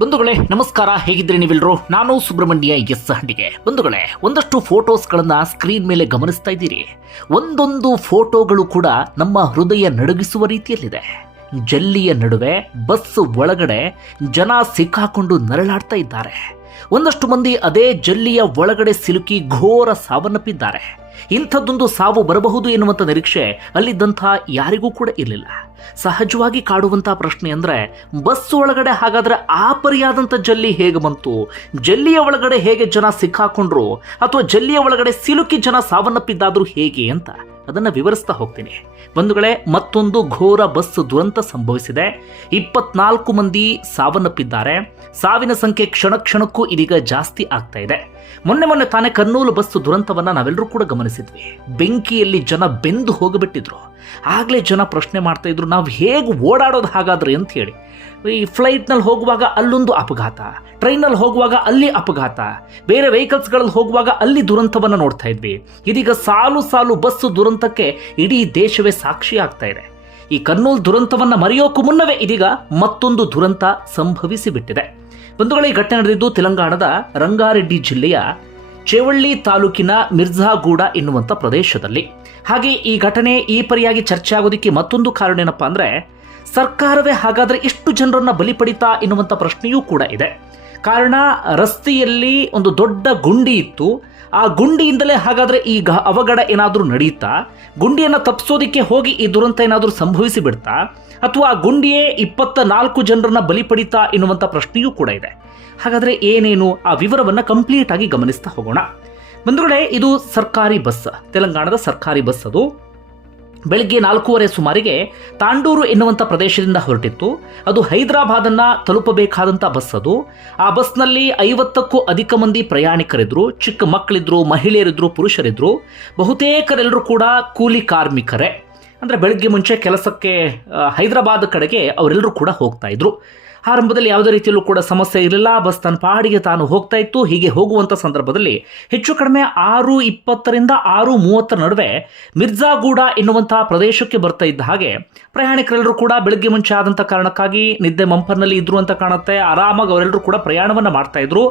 ಬಂಧುಗಳೇ, ನಮಸ್ಕಾರ. ಹೇಗಿದ್ರೆ ನೀವೆಲ್ಲರೂ ನಾನು ಸುಬ್ರಹ್ಮಣ್ಯ ಎಸ್ ಹಂಡಿಗೆ ಬಂಧುಗಳೇ, ಒಂದಷ್ಟು ಫೋಟೋಸ್ಗಳನ್ನ ಸ್ಕ್ರೀನ್ ಮೇಲೆ ಗಮನಿಸ್ತಾ ಇದ್ದೀರಿ. ಒಂದೊಂದು ಫೋಟೋಗಳು ಕೂಡ ನಮ್ಮ ಹೃದಯ ನಡುಗಿಸುವ ರೀತಿಯಲ್ಲಿದೆ. ಜಲ್ಲಿಯ ನಡುವೆ, ಬಸ್ ಒಳಗಡೆ ಜನ ಸಿಕ್ಕಾಕೊಂಡು ನರಳಾಡ್ತಾ ಇದ್ದಾರೆ. ಒಂದಷ್ಟು ಮಂದಿ ಅದೇ ಜಲ್ಲಿಯ ಒಳಗಡೆ ಸಿಲುಕಿ ಘೋರ ಸಾವನ್ನಪ್ಪಿದ್ದಾರೆ. ಇಂಥದ್ದೊಂದು ಸಾವು ಬರಬಹುದು ಎನ್ನುವಂಥ ನಿರೀಕ್ಷೆ ಅಲ್ಲಿದ್ದಂಥ ಯಾರಿಗೂ ಕೂಡ ಇರಲಿಲ್ಲ. ಸಹಜವಾಗಿ ಕಾಡುವಂಥ ಪ್ರಶ್ನೆ ಅಂದರೆ, ಬಸ್ ಒಳಗಡೆ ಹಾಗಾದರೆ ಆ ಪರಿಯಾದಂಥ ಜಲ್ಲಿ ಹೇಗೆ ಬಂತು? ಜಲ್ಲಿಯ ಒಳಗಡೆ ಹೇಗೆ ಜನ ಸಿಕ್ಕಾಕೊಂಡ್ರು? ಅಥವಾ ಜಲ್ಲಿಯ ಒಳಗಡೆ ಸಿಲುಕಿ ಜನ ಸಾವನ್ನಪ್ಪಿದ್ದಾದರೂ ಹೇಗೆ ಅಂತ ಅದನ್ನು ವಿವರಿಸ್ತಾ ಹೋಗ್ತೀನಿ. ಬಂಧುಗಳೇ, ಮತ್ತೊಂದು ಘೋರ ಬಸ್ ದುರಂತ ಸಂಭವಿಸಿದೆ. ಇಪ್ಪತ್ನಾಲ್ಕು ಮಂದಿ ಸಾವನ್ನಪ್ಪಿದ್ದಾರೆ. ಸಾವಿನ ಸಂಖ್ಯೆ ಕ್ಷಣ ಕ್ಷಣಕ್ಕೂ ಇದೀಗ ಜಾಸ್ತಿ ಆಗ್ತಾ ಇದೆ. ಮೊನ್ನೆ ಮೊನ್ನೆ ತಾನೇ ಕರ್ನೂಲು ಬಸ್ ದುರಂತವನ್ನ ನಾವೆಲ್ಲರೂ ಕೂಡ ಗಮನಿಸಿದ್ವಿ. ಬೆಂಕಿಯಲ್ಲಿ ಜನ ಬೆಂದು ಹೋಗಿಬಿಟ್ಟಿದ್ರು. ಆಗಲೇ ಜನ ಪ್ರಶ್ನೆ ಮಾಡ್ತಾ ಇದ್ರು, ನಾವು ಹೇಗೆ ಓಡಾಡೋದು ಹಾಗಾದ್ರೆ ಅಂತ ಹೇಳಿ. ಈ ಫ್ಲೈಟ್ನಲ್ಲಿ ಹೋಗುವಾಗ ಅಲ್ಲೊಂದು ಅಪಘಾತ ಟ್ರೈನಲ್ಲಿ ಹೋಗುವಾಗ ಅಲ್ಲಿ ಅಪಘಾತ, ಬೇರೆ ವೆಹಿಕಲ್ಸ್ಗಳಲ್ಲಿ ಹೋಗುವಾಗ ಅಲ್ಲಿ ದುರಂತವನ್ನು ನೋಡ್ತಾ ಇದ್ವಿ. ಇದೀಗ ಸಾಲು ಸಾಲು ಬಸ್ಸು ದುರಂತಕ್ಕೆ ಇಡೀ ದೇಶವೇ ಸಾಕ್ಷಿ ಆಗ್ತಾ ಇದೆ. ಈ ಕರ್ನೂಲ್ ದುರಂತವನ್ನು ಮರೆಯೋಕ್ಕೂ ಮುನ್ನವೇ ಇದೀಗ ಮತ್ತೊಂದು ದುರಂತ ಸಂಭವಿಸಿಬಿಟ್ಟಿದೆ. ಬಂಧುಗಳ, ಈ ಘಟನೆ ನಡೆದಿದ್ದು ತೆಲಂಗಾಣದ ರಂಗಾರೆಡ್ಡಿ ಜಿಲ್ಲೆಯ ಚೇವಳ್ಳಿ ತಾಲೂಕಿನ ಮಿರ್ಜಾಗೂಡ ಎನ್ನುವಂಥ ಪ್ರದೇಶದಲ್ಲಿ. ಹಾಗೆ ಈ ಘಟನೆ ಈ ಪರಿಯಾಗಿ ಚರ್ಚೆ ಆಗೋದಕ್ಕೆ ಮತ್ತೊಂದು ಕಾರಣ ಏನಪ್ಪಾ ಅಂದರೆ, ಸರ್ಕಾರವೇ ಹಾಗಾದರೆ ಇಷ್ಟು ಜನರನ್ನು ಬಲಿ ಪಡಿತಾ ಎನ್ನುವಂಥ ಪ್ರಶ್ನೆಯೂ ಕೂಡ ಇದೆ. ಕಾರಣ, ರಸ್ತೆಯಲ್ಲಿ ಒಂದು ದೊಡ್ಡ ಗುಂಡಿ ಇತ್ತು. ಆ ಗುಂಡಿಯಿಂದಲೇ ಹಾಗಾದರೆ ಈ ಗ- ಅವಘಡ ಏನಾದರೂ ನಡೀತಾ? ಗುಂಡಿಯನ್ನು ತಪ್ಪಿಸೋದಕ್ಕೆ ಹೋಗಿ ಈ ದುರಂತ ಏನಾದರೂ ಸಂಭವಿಸಿ ಬಿಡ್ತಾ? ಅಥವಾ ಆ ಗುಂಡಿಯೇ ಇಪ್ಪತ್ತ ನಾಲ್ಕು ಜನರನ್ನು ಬಲಿ ಪಡಿತಾ ಎನ್ನುವಂಥ ಪ್ರಶ್ನೆಯೂ ಕೂಡ ಇದೆ. ಹಾಗಾದರೆ ಏನೇನು? ಆ ವಿವರವನ್ನು ಕಂಪ್ಲೀಟ್ ಆಗಿ ಗಮನಿಸ್ತಾ ಹೋಗೋಣ. ಬಂಧುಗಳೇ, ಇದು ಸರ್ಕಾರಿ ಬಸ್, ತೆಲಂಗಾಣದ ಸರ್ಕಾರಿ ಬಸ್ ಅದು. ಬೆಳಗ್ಗೆ ನಾಲ್ಕೂವರೆ ಸುಮಾರಿಗೆ ತಾಂಡೂರು ಎನ್ನುವಂಥ ಪ್ರದೇಶದಿಂದ ಹೊರಟಿತ್ತು. ಅದು ಹೈದರಾಬಾದನ್ನು ತಲುಪಬೇಕಾದಂಥ ಬಸ್ ಅದು. ಆ ಬಸ್ನಲ್ಲಿ ಐವತ್ತಕ್ಕೂ ಅಧಿಕ ಮಂದಿ ಪ್ರಯಾಣಿಕರಿದ್ರು, ಚಿಕ್ಕ ಮಕ್ಕಳಿದ್ರು, ಮಹಿಳೆಯರಿದ್ರು, ಪುರುಷರಿದ್ರು. ಬಹುತೇಕರೆಲ್ಲರೂ ಕೂಡ ಕೂಲಿ ಕಾರ್ಮಿಕರೇ. ಅಂದರೆ ಬೆಳಗ್ಗೆ ಮುಂಚೆ ಕೆಲಸಕ್ಕೆ ಹೈದರಾಬಾದ್ ಕಡೆಗೆ ಅವರೆಲ್ಲರೂ ಕೂಡ ಹೋಗ್ತಾ ಇದ್ರು. ಆರಂಭದಲ್ಲಿ ಯಾವುದೇ ರೀತಿಯಲ್ಲೂ ಕೂಡ ಸಮಸ್ಯೆ ಇರಲಿಲ್ಲ. ಬಸ್ ತನ್ನ ಪಹಾಡಿಗೆ ತಾನು ಹೋಗ್ತಾ ಇತ್ತು. ಹೀಗೆ ಹೋಗುವಂಥ ಸಂದರ್ಭದಲ್ಲಿ ಹೆಚ್ಚು ಕಡಿಮೆ ಆರು ಇಪ್ಪತ್ತರಿಂದ ಆರು ಮೂವತ್ತರ ನಡುವೆ ಮಿರ್ಜಾಗೂಡ ಎನ್ನುವಂತಹ ಪ್ರದೇಶಕ್ಕೆ ಬರ್ತಾ ಇದ್ದ ಹಾಗೆ ಪ್ರಯಾಣಿಕರೆಲ್ಲರೂ ಕೂಡ ಬೆಳಗ್ಗೆ ಮುಂಚೆ ಆದಂಥ ಕಾರಣಕ್ಕಾಗಿ ನಿದ್ದೆ ಮಂಪರ್ನಲ್ಲಿ ಇದ್ರು ಅಂತ ಕಾಣುತ್ತೆ. ಆರಾಮಾಗಿ ಅವರೆಲ್ಲರೂ ಕೂಡ ಪ್ರಯಾಣವನ್ನು ಮಾಡ್ತಾ ಇದ್ರು.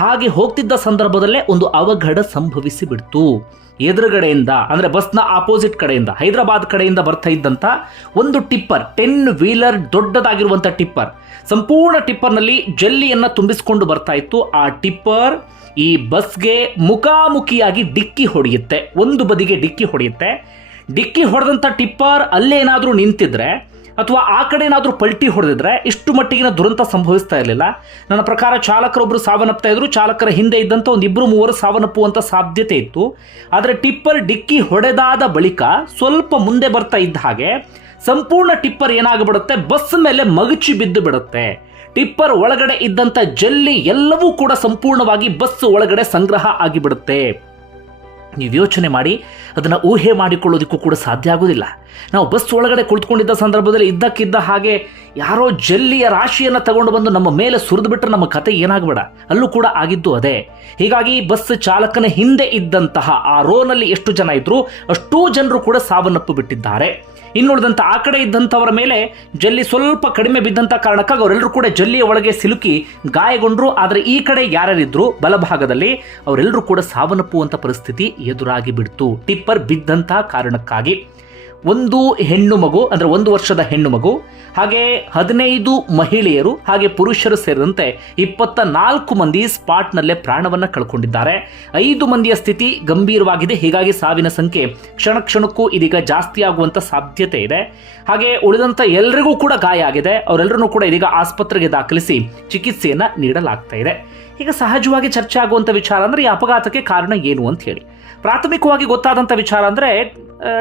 ಹಾಗೆ ಹೋಗ್ತಿದ್ದ ಸಂದರ್ಭದಲ್ಲೇ ಒಂದು ಅವಘಡ ಸಂಭವಿಸಿ ಬಿಡ್ತು. ಎದುರುಗಡೆಯಿಂದ, ಅಂದರೆ ಬಸ್ನ ಆಪೋಸಿಟ್ ಕಡೆಯಿಂದ, ಹೈದರಾಬಾದ್ ಕಡೆಯಿಂದ ಬರ್ತಾ ಇದ್ದಂಥ ಒಂದು ಟಿಪ್ಪರ್ ಟೆನ್ ವೀಲರ್ ದೊಡ್ಡದಾಗಿರುವಂಥ ಟಿಪ್ಪರ್. ಸಂಪೂರ್ಣ ಟಿಪ್ಪರ್ನಲ್ಲಿ ಜಲ್ಲಿಯನ್ನು ತುಂಬಿಸಿಕೊಂಡು ಬರ್ತಾ ಇತ್ತು. ಆ ಟಿಪ್ಪರ್ ಈ ಬಸ್ಗೆ ಮುಖಾಮುಖಿಯಾಗಿ ಡಿಕ್ಕಿ ಹೊಡೆಯುತ್ತೆ. ಒಂದು ಬದಿಗೆ ಡಿಕ್ಕಿ ಹೊಡೆಯುತ್ತೆ. ಡಿಕ್ಕಿ ಹೊಡೆದಂಥ ಟಿಪ್ಪರ್ ಅಲ್ಲೇನಾದರೂ ನಿಂತಿದ್ರೆ ಅಥವಾ ಆ ಕಡೆ ಏನಾದರೂ ಪಲ್ಟಿ ಹೊಡೆದಿದ್ರೆ ಇಷ್ಟು ಮಟ್ಟಿಗಿನ ದುರಂತ ಸಂಭವಿಸ್ತಾ ಇರಲಿಲ್ಲ. ನನ್ನ ಪ್ರಕಾರ ಚಾಲಕರೊಬ್ಬರು ಸಾವನ್ನಪ್ತಾ ಇದ್ರು, ಚಾಲಕರ ಹಿಂದೆ ಇದ್ದಂಥ ಒಂದು ಇಬ್ಬರು ಮೂವರು ಸಾವನ್ನಪ್ಪುವಂಥ ಸಾಧ್ಯತೆ ಇತ್ತು. ಆದರೆ ಟಿಪ್ಪರ್ ಡಿಕ್ಕಿ ಹೊಡೆದಾದ ಬಳಿಕ ಸ್ವಲ್ಪ ಮುಂದೆ ಬರ್ತಾ ಇದ್ದ ಹಾಗೆ ಸಂಪೂರ್ಣ ಟಿಪ್ಪರ್ ಏನಾಗ್ಬಿಡುತ್ತೆ? ಬಸ್ ಮೇಲೆ ಮಗುಚಿ ಬಿದ್ದು ಬಿಡುತ್ತೆ. ಟಿಪ್ಪರ್ ಒಳಗಡೆ ಇದ್ದಂಥ ಜಲ್ಲಿ ಎಲ್ಲವೂ ಕೂಡ ಸಂಪೂರ್ಣವಾಗಿ ಬಸ್ ಒಳಗಡೆ ಸಂಗ್ರಹ ಆಗಿಬಿಡುತ್ತೆ. ನೀವು ಯೋಚನೆ ಮಾಡಿ ಅದನ್ನು ಊಹೆ ಮಾಡಿಕೊಳ್ಳೋದಕ್ಕೂ ಕೂಡ ಸಾಧ್ಯ ಆಗೋದಿಲ್ಲ. ನಾವು ಬಸ್ ಒಳಗಡೆ ಕುಳಿತುಕೊಂಡಿದ್ದ ಸಂದರ್ಭದಲ್ಲಿ ಇದ್ದಕ್ಕಿದ್ದ ಹಾಗೆ ಯಾರೋ ಜಲ್ಲಿಯ ರಾಶಿಯನ್ನು ತಗೊಂಡು ಬಂದು ನಮ್ಮ ಮೇಲೆ ಸುರಿದುಬಿಟ್ರೆ ನಮ್ಮ ಕತೆ ಏನಾಗಬೇಡ. ಅಲ್ಲೂ ಕೂಡ ಆಗಿದ್ದು ಅದೇ. ಹೀಗಾಗಿ ಬಸ್ ಚಾಲಕನ ಹಿಂದೆ ಇದ್ದಂತಹ ಆ ರೋನಲ್ಲಿ ಎಷ್ಟು ಜನ ಇದ್ರು ಅಷ್ಟೂ ಜನರು ಕೂಡ ಸಾವನ್ನಪ್ಪು ಬಿಟ್ಟಿದ್ದಾರೆ ಇನ್ನುಳಿದಂಥ ಆ ಕಡೆ ಇದ್ದಂಥವರ ಮೇಲೆ ಜಲ್ಲಿ ಸ್ವಲ್ಪ ಕಡಿಮೆ ಬಿದ್ದಂಥ ಕಾರಣಕ್ಕಾಗಿ ಅವರೆಲ್ಲರೂ ಕೂಡ ಜಲ್ಲಿಯ ಒಳಗೆ ಸಿಲುಕಿ ಗಾಯಗೊಂಡ್ರು. ಆದರೆ ಈ ಕಡೆ ಯಾರ್ಯಾರಿದ್ರು? ಬಲಭಾಗದಲ್ಲಿ ಅವರೆಲ್ಲರೂ ಕೂಡ ಸಾವನ್ನಪ್ಪುವಂಥ ಪರಿಸ್ಥಿತಿ ಎದುರಾಗಿ ಬಿಡ್ತು. ಟಿಪ್ಪರ್ ಬಿದ್ದಂತಹ ಕಾರಣಕ್ಕಾಗಿ. ಒಂದು ಹೆಣ್ಣು ಮಗು, ಅಂದ್ರೆ ಒಂದು ವರ್ಷದ ಹೆಣ್ಣು ಮಗು, ಹಾಗೆ ಹದಿನೈದು ಮಹಿಳೆಯರು, ಹಾಗೆ ಪುರುಷರು ಸೇರಿದಂತೆ ಇಪ್ಪತ್ತ ನಾಲ್ಕು ಮಂದಿ ಸ್ಪಾಟ್ನಲ್ಲೇ ಪ್ರಾಣವನ್ನು ಕಳ್ಕೊಂಡಿದ್ದಾರೆ. ಐದು ಮಂದಿಯ ಸ್ಥಿತಿ ಗಂಭೀರವಾಗಿದೆ, ಹೀಗಾಗಿ ಸಾವಿನ ಸಂಖ್ಯೆ ಕ್ಷಣ ಕ್ಷಣಕ್ಕೂ ಇದೀಗ ಜಾಸ್ತಿ ಆಗುವಂತ ಸಾಧ್ಯತೆ ಇದೆ. ಹಾಗೆ ಉಳಿದಂತ ಎಲ್ರಿಗೂ ಕೂಡ ಗಾಯ ಆಗಿದೆ ಅವರೆಲ್ಲರನ್ನೂ ಕೂಡ ಇದೀಗ ಆಸ್ಪತ್ರೆಗೆ ದಾಖಲಿಸಿ ಚಿಕಿತ್ಸೆಯನ್ನ ನೀಡಲಾಗ್ತಾ ಇದೆ. ಈಗ ಸಹಜವಾಗಿ ಚರ್ಚೆ ಆಗುವಂತ ವಿಚಾರ ಅಂದ್ರೆ ಈ ಅಪಘಾತಕ್ಕೆ ಕಾರಣ ಏನು ಅಂತ ಹೇಳಿ. ಪ್ರಾಥಮಿಕವಾಗಿ ಗೊತ್ತಾದಂತ ವಿಚಾರ ಅಂದ್ರೆ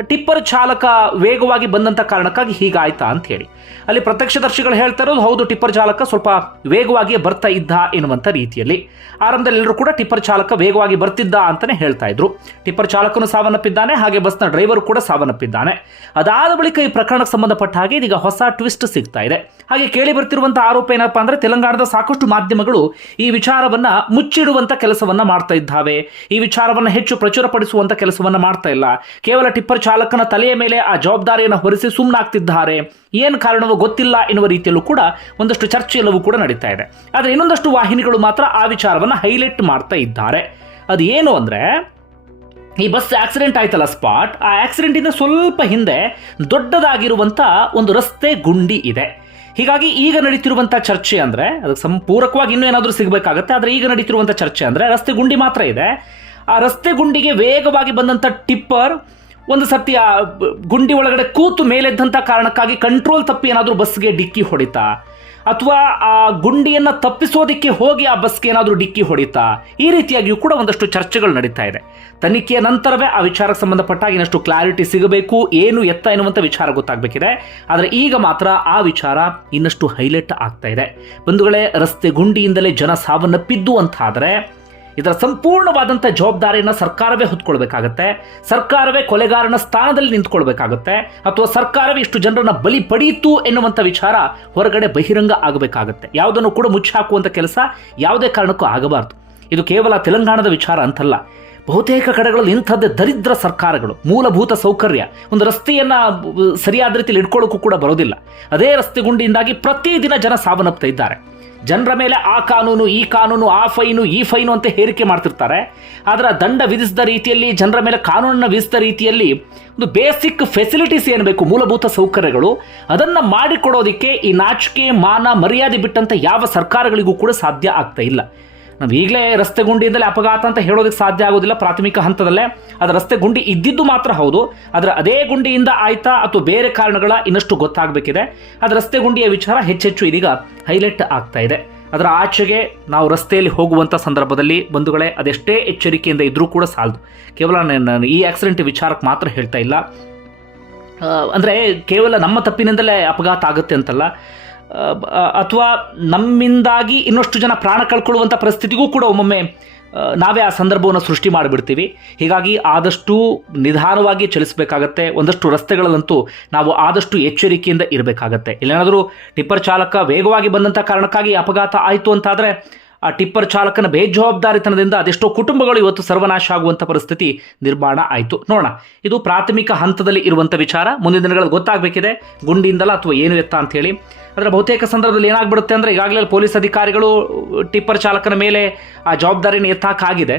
ಟಿಪ್ಪರ್ ಚಾಲಕ ವೇಗವಾಗಿ ಬಂದಂತ ಕಾರಣಕ್ಕಾಗಿ ಹೀಗಾಯ್ತಾ ಅಂತ ಹೇಳಿ. ಅಲ್ಲಿ ಪ್ರತ್ಯಕ್ಷದರ್ಶಿಗಳು ಹೇಳ್ತಾ ಇರೋದು, ಹೌದು, ಟಿಪ್ಪರ್ ಚಾಲಕ ಸ್ವಲ್ಪ ವೇಗವಾಗಿಯೇ ಬರ್ತಾ ಇದ್ದ ಎನ್ನುವಂಥ ರೀತಿಯಲ್ಲಿ. ಆರಂಭದಲ್ಲಿ ಎಲ್ಲರೂ ಕೂಡ ಟಿಪ್ಪರ್ ಚಾಲಕ ವೇಗವಾಗಿ ಬರ್ತಿದ್ದ ಅಂತಾನೆ ಹೇಳ್ತಾ ಇದ್ರು. ಟಿಪ್ಪರ್ ಚಾಲಕನು ಸಾವನ್ನಪ್ಪಿದ್ದಾನೆ, ಹಾಗೆ ಬಸ್ನ ಡ್ರೈವರ್ ಕೂಡ ಸಾವನ್ನಪ್ಪಿದ್ದಾನೆ. ಅದಾದ ಬಳಿಕ ಈ ಪ್ರಕರಣಕ್ಕೆ ಸಂಬಂಧಪಟ್ಟ ಹಾಗೆ ಇದೀಗ ಹೊಸ ಟ್ವಿಸ್ಟ್ ಸಿಗ್ತಾ ಇದೆ. ಹಾಗೆ ಕೇಳಿ ಬರ್ತಿರುವಂಥ ಆರೋಪ ಏನಪ್ಪಾ ಅಂದ್ರೆ, ತೆಲಂಗಾಣದ ಸಾಕಷ್ಟು ಮಾಧ್ಯಮಗಳು ಈ ವಿಚಾರವನ್ನ ಮುಚ್ಚಿಡುವಂತ ಕೆಲಸವನ್ನ ಮಾಡ್ತಾ ಇದ್ದಾವೆ. ಈ ವಿಚಾರವನ್ನ ಹೆಚ್ಚು ಪ್ರಚುರಪಡಿಸುವಂತ ಕೆಲಸವನ್ನ ಮಾಡ್ತಾ ಇಲ್ಲ. ಕೇವಲ ಟಿಪ್ಪರ್ ಚಾಲಕನ ತಲೆಯ ಮೇಲೆ ಆ ಜವಾಬ್ದಾರಿಯನ್ನು ಹೊರಿಸಿ ಸುಮ್ಮನಾಗ್ತಿದ್ದಾರೆ ಏನು ಕಾರಣವೋ ಗೊತ್ತಿಲ್ಲ ಎನ್ನುವ ರೀತಿಯಲ್ಲೂ ಕೂಡ ಒಂದಷ್ಟು ಚರ್ಚೆ ಎಲ್ಲವೂ ಕೂಡ ನಡೀತಾ ಇದೆ. ಆದರೆ ಇನ್ನೊಂದಷ್ಟು ವಾಹಿನಿಗಳು ಮಾತ್ರ ಆ ವಿಚಾರವನ್ನು ಹೈಲೈಟ್ ಮಾಡ್ತಾ ಇದ್ದಾರೆ. ಅದು ಏನು ಅಂದರೆ, ಈ ಬಸ್ ಆಕ್ಸಿಡೆಂಟ್ ಆಯ್ತಲ್ಲ ಸ್ಪಾಟ್. ಆ ಆಕ್ಸಿಡೆಂಟ್ ಇಂದ ಸ್ವಲ್ಪ ಹಿಂದೆ ದೊಡ್ಡದಾಗಿರುವಂತ ಒಂದು ರಸ್ತೆ ಗುಂಡಿ ಇದೆ. ಹೀಗಾಗಿ ಈಗ ನಡೀತಿರುವಂಥ ಚರ್ಚೆ ಅಂದ್ರೆ ಅದಕ್ಕೆ ಸಂಪೂರಕವಾಗಿ ಇನ್ನೂ ಏನಾದರೂ ಸಿಗಬೇಕಾಗತ್ತೆ, ಆದರೆ ಈಗ ನಡೀತಿರುವಂಥ ಚರ್ಚೆ ಅಂದ್ರೆ ರಸ್ತೆ ಗುಂಡಿ ಮಾತ್ರ ಇದೆ. ಆ ರಸ್ತೆ ಗುಂಡಿಗೆ ವೇಗವಾಗಿ ಬಂದಂತ ಟಿಪ್ಪರ್ ಒಂದು ಸತಿ ಆ ಗುಂಡಿ ಒಳಗಡೆ ಕೂತು ಮೇಲೆದ್ದಂಥ ಕಾರಣಕ್ಕಾಗಿ ಕಂಟ್ರೋಲ್ ತಪ್ಪಿ ಏನಾದರೂ ಬಸ್ಗೆ ಡಿಕ್ಕಿ ಹೊಡಿತಾ ಅಥವಾ ಆ ಗುಂಡಿಯನ್ನ ತಪ್ಪಿಸೋದಕ್ಕೆ ಹೋಗಿ ಆ ಬಸ್ಗೆ ಏನಾದರೂ ಡಿಕ್ಕಿ ಹೊಡಿತಾ, ಈ ರೀತಿಯಾಗಿಯೂ ಕೂಡ ಒಂದಷ್ಟು ಚರ್ಚೆಗಳು ನಡೀತಾ ಇದೆ. ತನಿಖೆಯ ನಂತರವೇ ಆ ವಿಚಾರಕ್ಕೆ ಸಂಬಂಧಪಟ್ಟಾಗ ಇನ್ನಷ್ಟು ಕ್ಲಾರಿಟಿ ಸಿಗಬೇಕು, ಏನು ಎತ್ತ ಎನ್ನುವಂಥ ವಿಚಾರ ಗೊತ್ತಾಗಬೇಕಿದೆ. ಆದರೆ ಈಗ ಮಾತ್ರ ಆ ವಿಚಾರ ಇನ್ನಷ್ಟು ಹೈಲೈಟ್ ಆಗ್ತಾ ಇದೆ. ಬಂಧುಗಳೇ, ರಸ್ತೆ ಗುಂಡಿಯಿಂದಲೇ ಜನ ಸಾವನ್ನಪ್ಪಿದ್ದು ಅಂತಾದರೆ ಇದರ ಸಂಪೂರ್ಣವಾದಂಥ ಜವಾಬ್ದಾರಿಯನ್ನು ಸರ್ಕಾರವೇ ಹೊತ್ಕೊಳ್ಬೇಕಾಗತ್ತೆ. ಸರ್ಕಾರವೇ ಕೊಲೆಗಾರನ ಸ್ಥಾನದಲ್ಲಿ ನಿಂತ್ಕೊಳ್ಬೇಕಾಗತ್ತೆ. ಅಥವಾ ಸರ್ಕಾರವೇ ಇಷ್ಟು ಜನರನ್ನ ಬಲಿ ಪಡೀತು ಎನ್ನುವಂಥ ವಿಚಾರ ಹೊರಗಡೆ ಬಹಿರಂಗ ಆಗಬೇಕಾಗತ್ತೆ. ಯಾವುದನ್ನು ಕೂಡ ಮುಚ್ಚಾಕುವಂಥ ಕೆಲಸ ಯಾವುದೇ ಕಾರಣಕ್ಕೂ ಆಗಬಾರ್ದು. ಇದು ಕೇವಲ ತೆಲಂಗಾಣದ ವಿಚಾರ ಅಂತಲ್ಲ. ಬಹುತೇಕ ಕಡೆಗಳಲ್ಲಿ ಇಂಥದ್ದೇ ದರಿದ್ರ ಸರ್ಕಾರಗಳು, ಮೂಲಭೂತ ಸೌಕರ್ಯ, ಒಂದು ರಸ್ತೆಯನ್ನ ಸರಿಯಾದ ರೀತಿಯಲ್ಲಿ ಇಟ್ಕೊಳ್ಳೋಕ್ಕೂ ಕೂಡ ಬರೋದಿಲ್ಲ. ಅದೇ ರಸ್ತೆ ಗುಂಡಿಯಿಂದಾಗಿ ಪ್ರತಿದಿನ ಜನ ಸಾವನ್ನಪ್ತಾ ಇದ್ದಾರೆ. ಜನರ ಮೇಲೆ ಆ ಕಾನೂನು, ಈ ಕಾನೂನು, ಆ ಫೈನು, ಈ ಫೈನು ಅಂತ ಹೇರಿಕೆ ಮಾಡ್ತಿರ್ತಾರೆ. ಆದರೆ ದಂಡ ವಿಧಿಸಿದ ರೀತಿಯಲ್ಲಿ, ಜನರ ಮೇಲೆ ಕಾನೂನನ್ನು ವಿಧಿಸಿದ ರೀತಿಯಲ್ಲಿ ಒಂದು ಬೇಸಿಕ್ ಫೆಸಿಲಿಟೀಸ್ ಏನು ಬೇಕು, ಮೂಲಭೂತ ಸೌಕರ್ಯಗಳು, ಅದನ್ನು ಮಾಡಿಕೊಡೋದಕ್ಕೆ ಈ ನಾಚಿಕೆ, ಮಾನ, ಮರ್ಯಾದೆ ಬಿಟ್ಟಂಥ ಯಾವ ಸರ್ಕಾರಗಳಿಗೂ ಕೂಡ ಸಾಧ್ಯ ಆಗ್ತಾ ಇಲ್ಲ. ನಾವು ಈಗಲೇ ರಸ್ತೆ ಗುಂಡಿಯಿಂದಲೇ ಅಪಘಾತ ಅಂತ ಹೇಳೋದಕ್ಕೆ ಸಾಧ್ಯ ಆಗೋದಿಲ್ಲ, ಪ್ರಾಥಮಿಕ ಹಂತದಲ್ಲೇ. ಅದು ರಸ್ತೆ ಗುಂಡಿ ಇದ್ದಿದ್ದು ಮಾತ್ರ ಹೌದು. ಆದರೆ ಅದೇ ಗುಂಡಿಯಿಂದ ಆಯ್ತಾ ಅಥವಾ ಬೇರೆ ಕಾರಣಗಳ ಇನ್ನಷ್ಟು ಗೊತ್ತಾಗಬೇಕಿದೆ. ಅದು ರಸ್ತೆ ಗುಂಡಿಯ ವಿಚಾರ ಹೆಚ್ಚೆಚ್ಚು ಇದೀಗ ಹೈಲೈಟ್ ಆಗ್ತಾ ಇದೆ. ಅದರ ಆಚೆಗೆ ನಾವು ರಸ್ತೆಯಲ್ಲಿ ಹೋಗುವಂಥ ಸಂದರ್ಭದಲ್ಲಿ ಬಂಧುಗಳೇ ಅದೆಷ್ಟೇ ಎಚ್ಚರಿಕೆಯಿಂದ ಇದ್ರೂ ಕೂಡ ಸಾಲದು. ಕೇವಲ ನಾನು ಈ ಆಕ್ಸಿಡೆಂಟ್ ವಿಚಾರಕ್ಕೆ ಮಾತ್ರ ಹೇಳ್ತಾ ಇಲ್ಲ. ಅಂದರೆ ಕೇವಲ ನಮ್ಮ ತಪ್ಪಿನಿಂದಲೇ ಅಪಘಾತ ಆಗುತ್ತೆ ಅಂತಲ್ಲ. ಅಥವಾ ನಮ್ಮಿಂದಾಗಿ ಇನ್ನಷ್ಟು ಜನ ಪ್ರಾಣ ಕಳ್ಕೊಳ್ಳುವಂಥ ಪರಿಸ್ಥಿತಿಗೂ ಕೂಡ ಒಮ್ಮೊಮ್ಮೆ ನಾವೇ ಆ ಸಂದರ್ಭವನ್ನು ಸೃಷ್ಟಿ ಮಾಡಿಬಿಡ್ತೀವಿ. ಹೀಗಾಗಿ ಆದಷ್ಟು ನಿಧಾನವಾಗಿ ಚಲಿಸಬೇಕಾಗತ್ತೆ. ಒಂದಷ್ಟು ರಸ್ತೆಗಳಲ್ಲಂತೂ ನಾವು ಆದಷ್ಟು ಎಚ್ಚರಿಕೆಯಿಂದ ಇರಬೇಕಾಗತ್ತೆ. ಇಲ್ಲೇನಾದರೂ ಟಿಪ್ಪರ್ ಚಾಲಕ ವೇಗವಾಗಿ ಬಂದಂಥ ಕಾರಣಕ್ಕಾಗಿ ಅಪಘಾತ ಆಯಿತು ಅಂತಾದರೆ ಆ ಟಿಪ್ಪರ್ ಚಾಲಕನ ಬೇಜವಾಬ್ದಾರಿತನದಿಂದ ಅದೆಷ್ಟೋ ಕುಟುಂಬಗಳು ಇವತ್ತು ಸರ್ವನಾಶ ಆಗುವಂಥ ಪರಿಸ್ಥಿತಿ ನಿರ್ಮಾಣ ಆಯಿತು. ನೋಡೋಣ. ಇದು ಪ್ರಾಥಮಿಕ ಹಂತದಲ್ಲಿ ಇರುವಂಥ ವಿಚಾರ. ಮುಂದಿನ ದಿನಗಳಲ್ಲಿ ಗೊತ್ತಾಗಬೇಕಿದೆ. ಗುಂಡಿಯಿಂದಲ್ಲ ಅಥವಾ ಏನು ಎತ್ತ ಅಂತ ಹೇಳಿ. ಅದರ ಬಹುತೇಕ ಸಂದರ್ಭದಲ್ಲಿ ಏನಾಗ್ಬಿಡುತ್ತೆ ಅಂದರೆ ಈಗಾಗಲೇ ಪೊಲೀಸ್ ಅಧಿಕಾರಿಗಳು ಟಿಪ್ಪರ್ ಚಾಲಕನ ಮೇಲೆ ಆ ಜವಾಬ್ದಾರಿನ ಎತ್ತಾಕಾಗಿದೆ.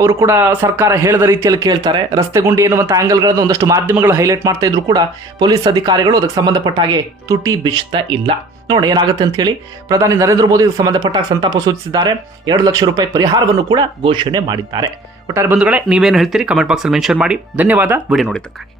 ಅವರು ಕೂಡ ಸರ್ಕಾರ ಹೇಳಿದ ರೀತಿಯಲ್ಲಿ ಕೇಳ್ತಾರೆ. ರಸ್ತೆ ಗುಂಡಿ ಎನ್ನುವಂಥ ಆ್ಯಂಗಲ್ಗಳನ್ನು ಒಂದಷ್ಟು ಮಾಧ್ಯಮಗಳು ಹೈಲೈಟ್ ಮಾಡ್ತಾ ಇದ್ರು ಕೂಡ ಪೊಲೀಸ್ ಅಧಿಕಾರಿಗಳು ಅದಕ್ಕೆ ಸಂಬಂಧಪಟ್ಟ ಹಾಗೆ ತುಟಿ ಬಿಚ್ಚುತ್ತಾ ಇಲ್ಲ. ನೋಡೋಣ ಏನಾಗುತ್ತೆ ಅಂತ ಹೇಳಿ ಪ್ರಧಾನಿ ನರೇಂದ್ರ ಮೋದಿ ಇದಕ್ಕೆ ಸಂಬಂಧಪಟ್ಟ ಸಂತಾಪ ಸೂಚಿಸಿದ್ದಾರೆ. ಎರಡು ಲಕ್ಷ ರೂಪಾಯಿ ಪರಿಹಾರವನ್ನು ಕೂಡ ಘೋಷಣೆ ಮಾಡಿದ್ದಾರೆ. ಒಟ್ಟಾರೆ ಬಂಧುಗಳೇ, ನೀವೇನು ಹೇಳ್ತೀರಿ? ಕಮೆಂಟ್ ಬಾಕ್ಸಲ್ಲಿ ಮೆನ್ಷನ್ ಮಾಡಿ. ಧನ್ಯವಾದ. ವಿಡಿಯೋ ನೋಡಿದ್ದಕ್ಕಾಗಿ.